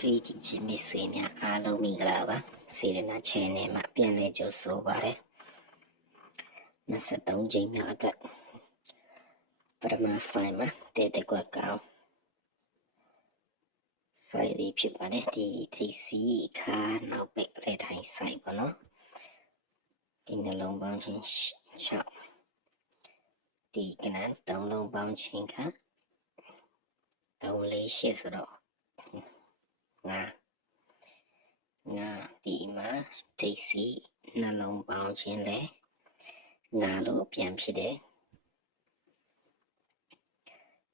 တွေ့ကြည့်ခြင်းမိတ်ဆွေများအားလုံးမင်္ဂလာပါစေရနာ channel မှာပြန်လည်ကြိုဆိုပါရစေ23ချိန်မြောက်အတွက်ပရမဖိုင်မှာတဲတကွက်ကောင်းဆိုင်လေးဖြစ်ပါတယ်ဒီထိပ်စီခါနောက်ပိတ်လဲထိုင်ဆိုင်ပါနော်ဒီနှလုံးပေါင်းခြင်း6ဒီကနန်း3လုံးပေါင်းခြင်းက3 4 8ဆိုတော့ ငါငါဒီမှာဒိတ်စီနှလုံးပေါင်းခြင်းလဲငါလို့ပြန်ဖြစ်တယ်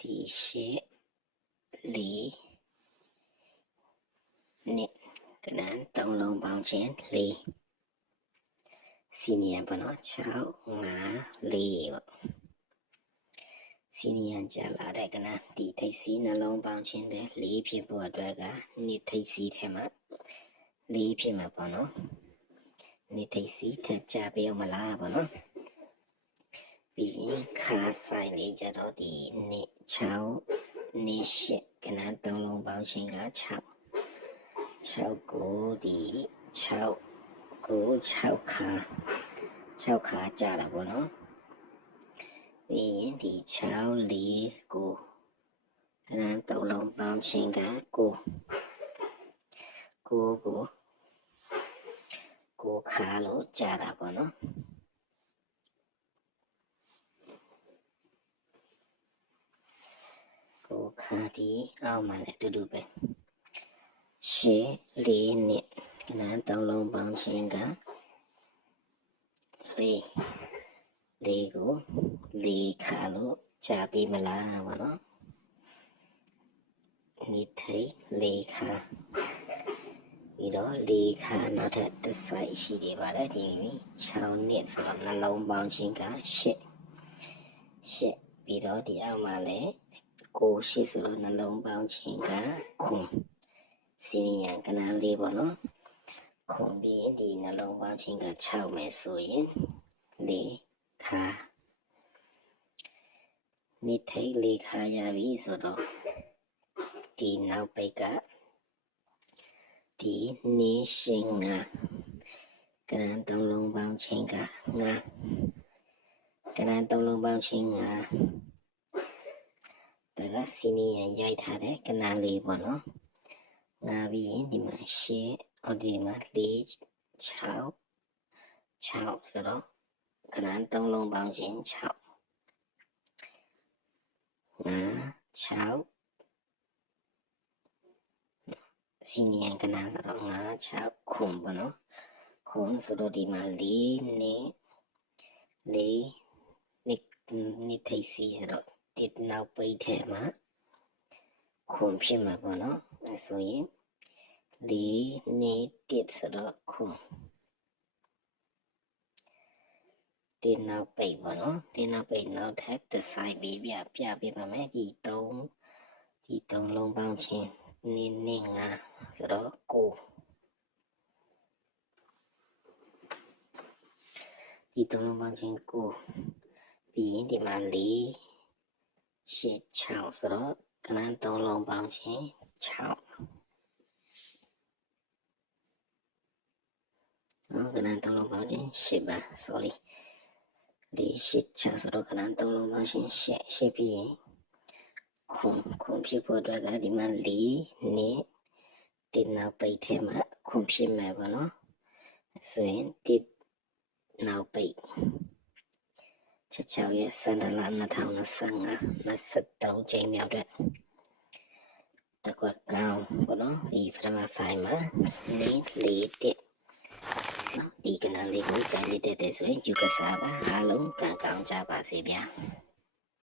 ဒီရှိလေးနှစ်ကနန်းသုံးလုံးပေါင်းခြင်းလေးစီနီယံပေါ့နော်6 5 4ပေါ့ စီနီယံကြလာတဲ့ကနန်းဒီထိပ်စီနှလုံးပေါင်းခြင်းတဲ့၄ဖြစ်ဖို့အတွက်ကနှစ်ထိပ်စီထဲမှာ၄ဖြစ်မှာပေါ့နော်နှစ်ထိပ်စီထက်ကြပေးအောင်မလားပေါ့နော်ပြီးရင်ခါဆိုင်လေးကြတော့ဒီနှစ်6နှစ်ရှစ်ကနန်းသုံးလုံးပေါင်းခြင်းက6 6ကိုဒီ6ကို6ခါ6ခါကြတာပေါ့နော် ပြီးရင်ဒီ6လေးကိုကနန်းသုံးလုံးပေါင်းခြင်းကကိုကိုကိုကိုခါလို့ကြတာပေါ့နော်ကိုခါဒီအောက်မှာလည်းအတူတူပဲရှေလေးနှစ်ကနန်းသုံးလုံးပေါင်းခြင်းကလေး လေးကိုလေးခါလို့ကြာပြီမလားဗောနော်နိထိတ်လေးခါပြီးတော့လေးခါနောက်ထပ်တစ်ဆိုင်ရှိသေးပါလေဒီ6နှစ်ဆိုတော့နှလုံးပေါင်းခြင်းက8 8ပြီးတော့ဒီအောက်မှာလည်းကိုရှိဆိုတော့နှလုံးပေါင်းခြင်းကခွန်စီနီယံကနန်းလေးပေါ့နော်ခွန်ပြီးရင်ဒီနှလုံးပေါင်းခြင်းက6မယ်ဆိုရင်လေး ခါနိထိတ်လေးခါရပြီဆိုတော့ဒီနောက်ပိတ်ကဒီနေရှင်ငါကရန်သုံးလုံးပေါင်းချင်းကငါကရန်သုံးလုံးပေါင်းချင်းငါဒါကစီနီယန်ရိုက်ထားတဲ့ကနန်းလေးပေါ့နော်ငါပြီးရင်ဒီမှာရှေ့အော်ဒီမှာ၄6 6ဆိုတော့ ကရန်သုံးလုံးပေါင်းချင်း6ငါ6စီနီယန်ကနန်းဆိုတော့ငါ6ခုပေါ့နော်ခုဆိုတော့ဒီမှာ၄နှစ်၄နှစ်နှစ်ထိပ်စီဆိုတော့ဒီနောက်ပိတ်ထဲမှာခုဖြစ်မှာပေါ့နော်အဲဆိုရင်၄နှစ်တစ်ဆိုတော့ခု ဒီနောက်ပိတ်ပေါ့နော်ဒီနောက်ပိတ်နောက်ထပ်တစ်ဆိုင်ပြီးပြပြပေးပါမယ်ဒီ၃ဒီ၃လုံးပေါင်းချင်းနေနေငါဆိုတော့ကိုဒီသုံးလုံးပေါင်းချင်းကိုပြီးရင်ဒီမှာ၄ရှစ်6ဆိုတော့ကလန်းသုံးလုံးပေါင်းချင်း6နော်ကလန်းသုံးလုံးပေါင်းချင်း8ပါ sorry ၄ရှစ်6ဆိုတော့ကလန်းသုံးလုံးပေါင်း ချင်း8 8ပြီးရင်ခုခုဖြစ်ဖို့အတွက်ကဒီမှာ၄နှစ်တင်နောက်ပိတ်ထဲမှာခုဖြစ်မယ်ပေါ့နော်ဆိုရင်တစ်နောက်ပိတ်ချက်ချောက်ရဲ့စန္ဒလာ2025 23ချိန်မြောက်တဲ့ တကွက်ကောင်းပေါ့နော်ဒီဖရမဖိုင်မှာလေးလေးတစ်ဒီကနလေးကိုကြိုက်လိုက်တဲ့ဆိုရင်ယူကစားပါအားလုံးကံကောင်းကြပါစေဗျာ